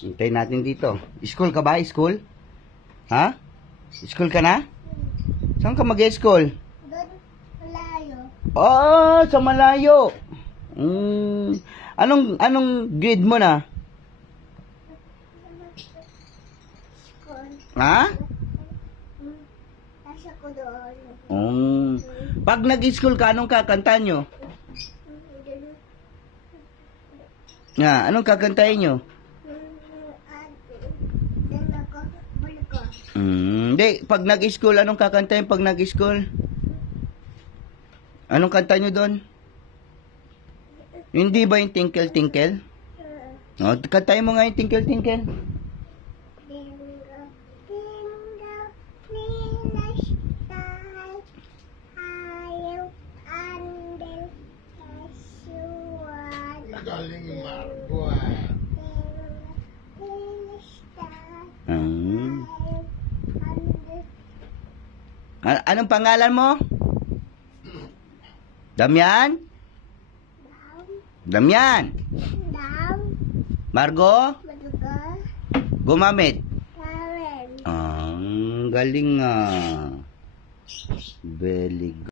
Hintayin natin dito. School ka ba? School? Ha? School ka na? Saan ka mag-school? Doon, malayo. Oh, sa malayo. Anong grade mo na? School. Ha? Nasa ko doon. Pag nag-school ka, anong kakanta nyo? Anong kakantahin nyo? Hindi, pag nag-school, anong kakantahin pag nag-school? Anong kanta nyo doon? Hindi ba yung Tinkle Tinkle? No, kantahin mo nga yung Tinkle Tinkle. Galing Marco Anong pangalan mo? Damian? Damian? Margo? Gumamit? Galing nga. Very good.